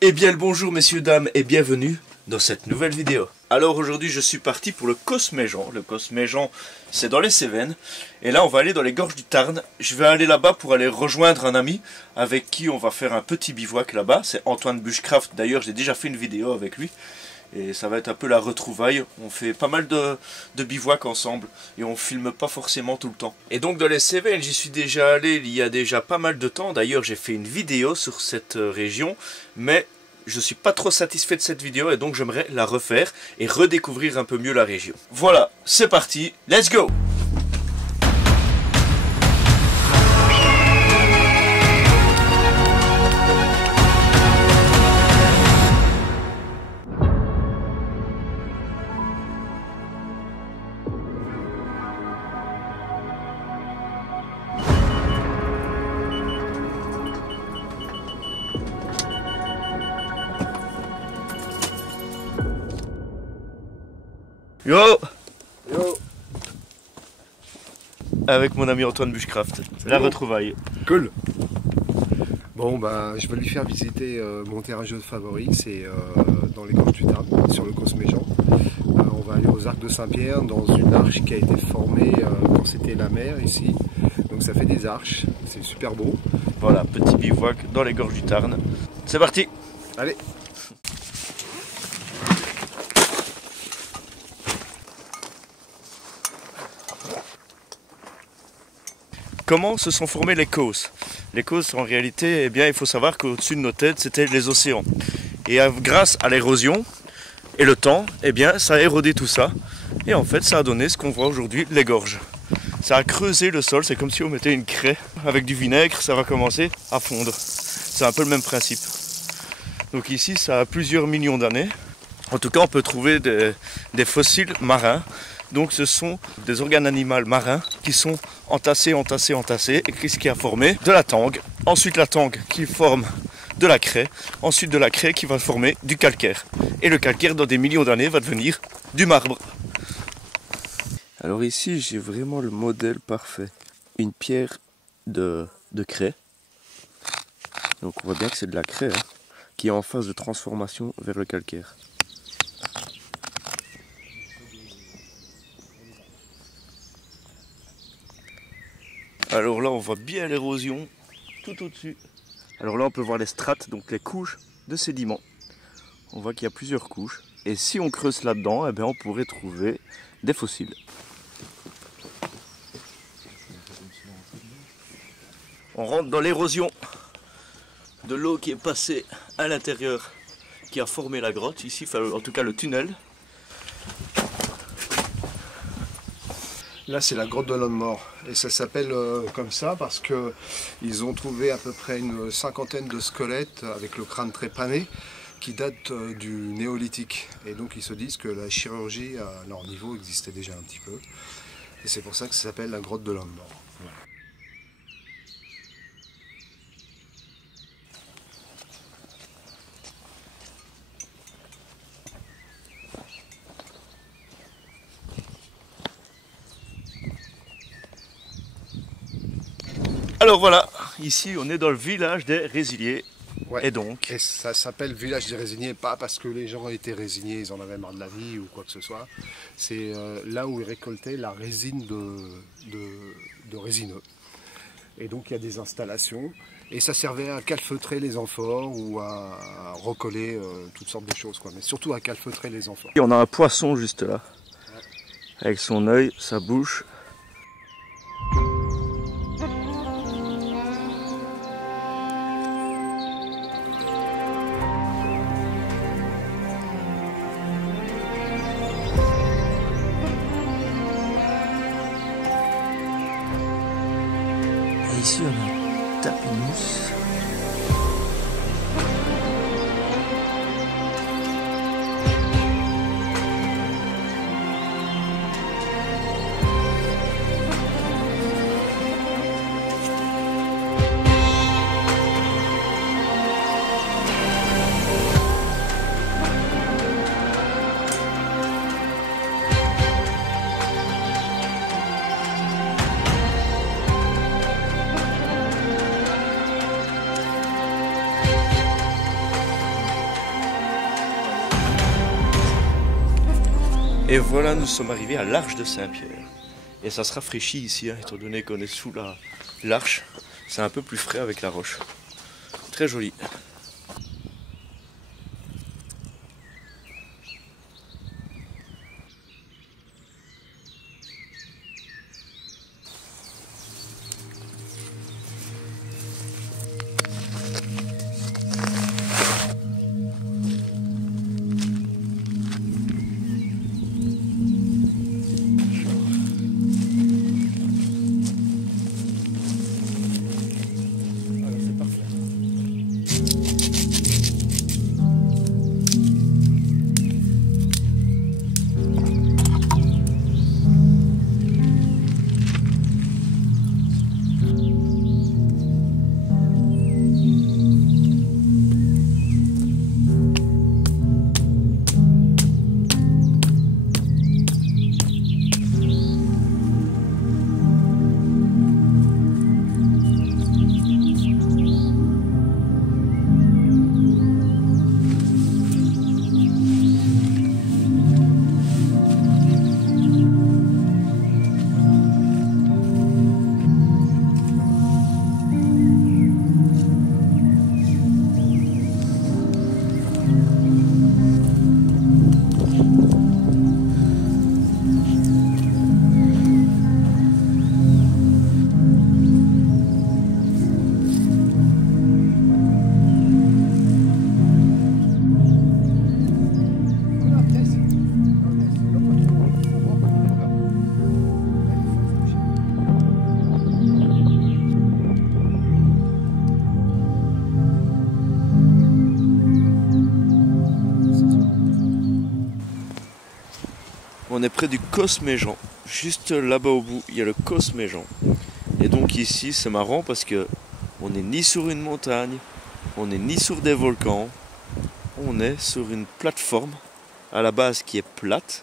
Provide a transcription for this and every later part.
Eh bien le bonjour messieurs dames et bienvenue dans cette nouvelle vidéo. Alors aujourd'hui je suis parti pour le Cosméjean. Le Cosméjean c'est dans les Cévennes. Et là on va aller dans les gorges du Tarn. Je vais aller là-bas pour aller rejoindre un ami avec qui on va faire un petit bivouac là-bas. C'est Antoine Bushcraft. D'ailleurs j'ai déjà fait une vidéo avec lui. Et ça va être un peu la retrouvaille. On fait pas mal de bivouac ensemble. Et on filme pas forcément tout le temps. Et donc dans les Cévennes j'y suis déjà allé il y a déjà pas mal de temps. D'ailleurs j'ai fait une vidéo sur cette région. Mais je suis pas trop satisfait de cette vidéo et donc j'aimerais la refaire et redécouvrir un peu mieux la région. Voilà, c'est parti, let's go! Yo! Yo! Avec mon ami Antoine Bushcraft, la retrouvaille. Cool! Bon, bah, je vais lui faire visiter mon terrain de jeu favori, c'est dans les gorges du Tarn, sur le Cosméjean. On va aller aux Arcs de Saint-Pierre dans une arche qui a été formée quand c'était la mer ici. Donc ça fait des arches, c'est super beau. Voilà, petit bivouac dans les gorges du Tarn. C'est parti! Allez! Comment se sont formées les causes? Les causes, en réalité, eh bien, il faut savoir qu'au-dessus de nos têtes, c'était les océans. Et grâce à l'érosion et le temps, eh bien, ça a érodé tout ça. Et en fait, ça a donné ce qu'on voit aujourd'hui, les gorges. Ça a creusé le sol, c'est comme si on mettait une craie avec du vinaigre, ça va commencer à fondre. C'est un peu le même principe. Donc ici, ça a plusieurs millions d'années. En tout cas, on peut trouver des fossiles marins. Donc ce sont des organes animaux marins qui sont entassés. Et qu'est-ce qui a formé? De la tangue. Ensuite la tangue qui forme de la craie. Ensuite de la craie qui va former du calcaire. Et le calcaire dans des millions d'années va devenir du marbre. Alors ici j'ai vraiment le modèle parfait. Une pierre de craie. Donc on voit bien que c'est de la craie qui est en phase de transformation vers le calcaire. Alors là on voit bien l'érosion tout au-dessus. Alors là on peut voir les strates, donc les couches de sédiments. On voit qu'il y a plusieurs couches. Et si on creuse là-dedans, eh bien, on pourrait trouver des fossiles. On rentre dans l'érosion de l'eau qui est passée à l'intérieur, qui a formé la grotte, ici, enfin, en tout cas le tunnel. Là c'est la grotte de l'homme mort et ça s'appelle comme ça parce que ils ont trouvé à peu près une cinquantaine de squelettes avec le crâne trépané qui datent du néolithique et donc ils se disent que la chirurgie à leur niveau existait déjà un petit peu et c'est pour ça que ça s'appelle la grotte de l'homme mort. Voilà. Alors voilà, ici on est dans le village des résiliers. Ouais. Et donc et ça s'appelle village des résignés, pas parce que les gens étaient résignés, ils en avaient marre de la vie ou quoi que ce soit. C'est là où ils récoltaient la résine de résineux. Et donc il y a des installations. Et ça servait à calfeutrer les amphores ou à recoller toutes sortes de choses, quoi. Mais surtout à calfeutrer les amphores. on a un poisson juste là, avec son œil, sa bouche. Et ici on a un tapis de mousse. Et voilà, nous sommes arrivés à l'Arche de Saint-Pierre. Et ça se rafraîchit ici, hein, étant donné qu'on est sous l'arche. C'est un peu plus frais avec la roche. Très joli. On est près du Cosméjean, juste là-bas au bout, il y a le Cosméjean. Et donc ici, c'est marrant parce que on n'est ni sur une montagne, on n'est ni sur des volcans, on est sur une plateforme à la base qui est plate.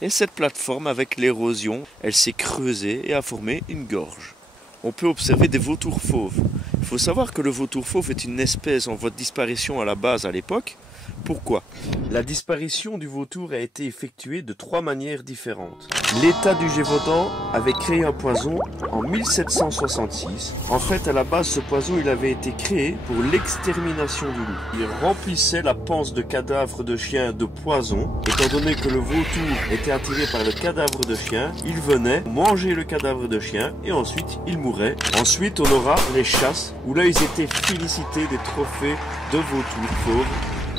Et cette plateforme, avec l'érosion, elle s'est creusée et a formé une gorge. On peut observer des vautours fauves. Il faut savoir que le vautour fauve est une espèce en voie de disparition à la base à l'époque. Pourquoi? La disparition du vautour a été effectuée de 3 manières différentes. L'État du Gévaudan avait créé un poison en 1766. En fait, à la base, ce poison il avait été créé pour l'extermination du loup. Il remplissait la panse de cadavres de chiens de poison. Étant donné que le vautour était attiré par le cadavre de chien, il venait manger le cadavre de chien et ensuite il mourait. Ensuite, on aura les chasses où là, ils étaient félicités des trophées de vautours fauves.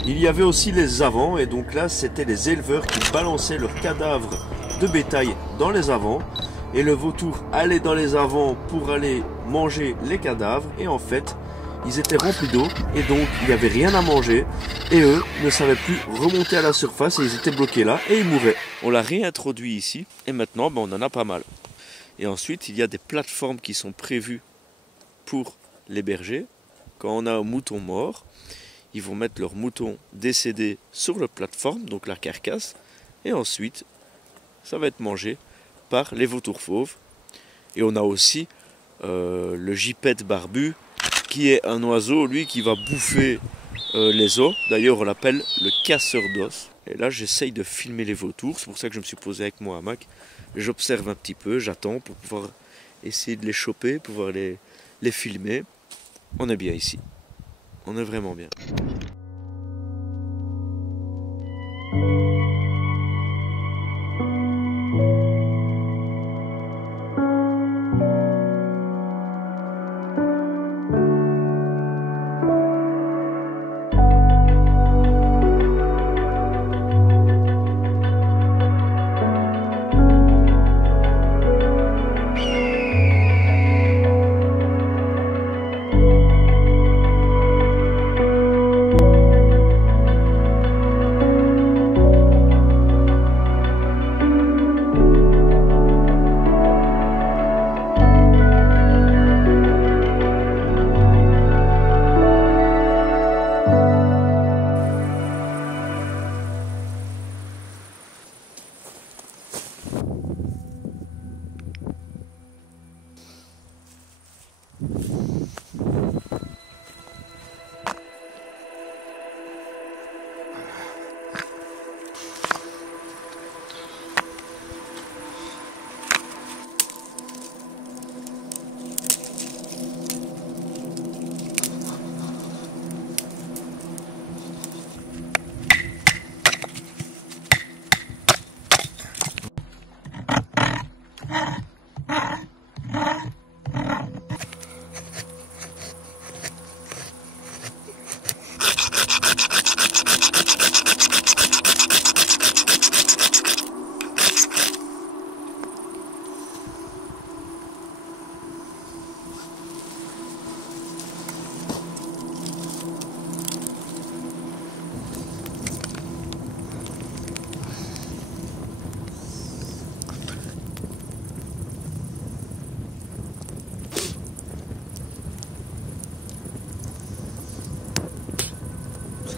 Il y avait aussi les avants, et donc là, c'était les éleveurs qui balançaient leurs cadavres de bétail dans les avants. Et le vautour allait dans les avants pour aller manger les cadavres. Et en fait, ils étaient remplis d'eau, et donc il n'y avait rien à manger. Et eux ne savaient plus remonter à la surface, et ils étaient bloqués là, et ils mouraient. On l'a réintroduit ici, et maintenant, on en a pas mal. Et ensuite, il y a des plateformes qui sont prévues pour les bergers. Quand on a un mouton mort, ils vont mettre leur mouton décédé sur la plateforme, donc la carcasse, et ensuite, ça va être mangé par les vautours fauves. Et on a aussi le gypaète barbu, qui est un oiseau, lui, qui va bouffer les os. D'ailleurs, on l'appelle le casseur d'os. Et là, j'essaye de filmer les vautours, c'est pour ça que je me suis posé avec mon hamac. J'observe un petit peu, j'attends pour pouvoir essayer de les choper, pouvoir les filmer. On est bien ici. On est vraiment bien.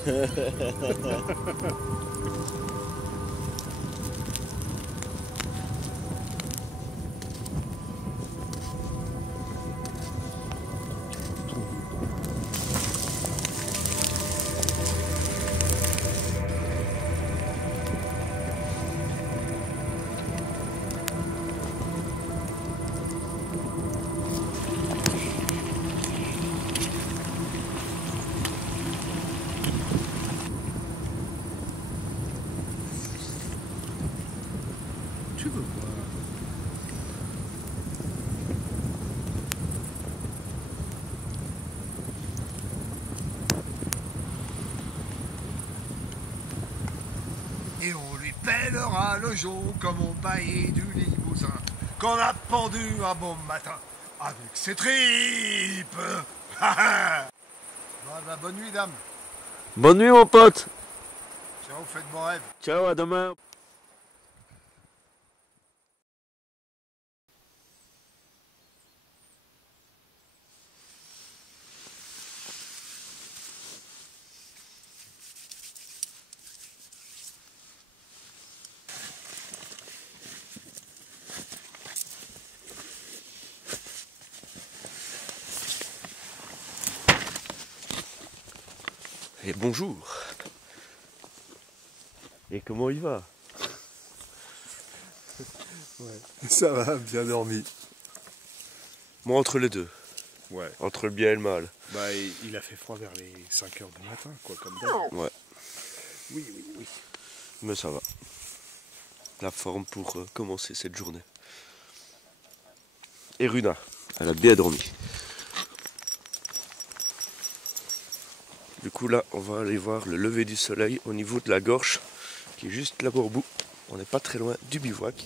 Tu veux quoi? Et on lui pèlera le jour comme au bailli du Limousin, qu'on a pendu un bon matin avec ses tripes. Bonne nuit, dame. Bonne nuit mon pote. Ciao, faites bon rêve. Ciao, à demain. Et bonjour. Et comment il va? Ouais, ça va, bien dormi. Moi entre les deux. Ouais. Entre le bien et le mal. Bah, il a fait froid vers les 5 heures du matin, quoi, comme d'hab. Ouais. Oui. Mais ça va. La forme pour commencer cette journée. Et Runa, elle a bien dormi. Du coup là, on va aller voir le lever du soleil au niveau de la Gorche, qui est juste là-bas au bout. On n'est pas très loin du bivouac.